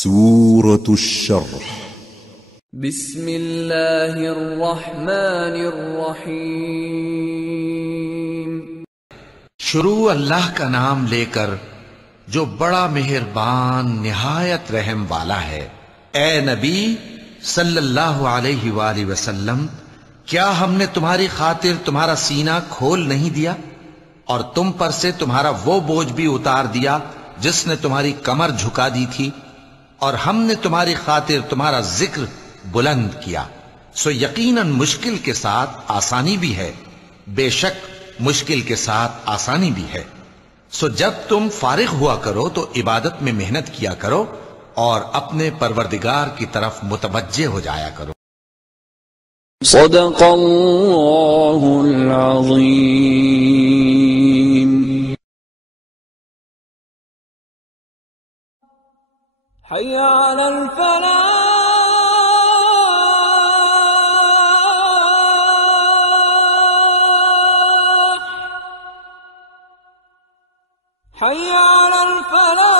سورة الشرح بسم اللہ الرحمن الرحیم شروع اللہ کا نام لے کر جو بڑا مہربان نہایت رحم والا ہے۔ اے نبی صلی اللہ علیہ وآلہ وسلم، کیا ہم نے تمہاری خاطر تمہارا سینہ کھول نہیں دیا اور تم پر سے تمہارا وہ بوجھ بھی اتار دیا جس نے تمہاری کمر جھکا دی تھی، اور ہم نے تمہاری خاطر تمہارا ذکر بلند کیا، سو یقیناً مشکل کے ساتھ آسانی بھی ہے، بے شک مشکل کے ساتھ آسانی بھی ہے۔ سو جب تم فارغ ہوا کرو تو عبادت میں محنت کیا کرو اور اپنے پروردگار کی طرف متوجہ ہو جایا کرو۔ صدق اللہ العظیم۔ حی علی الفلاح، حی علی الفلاح۔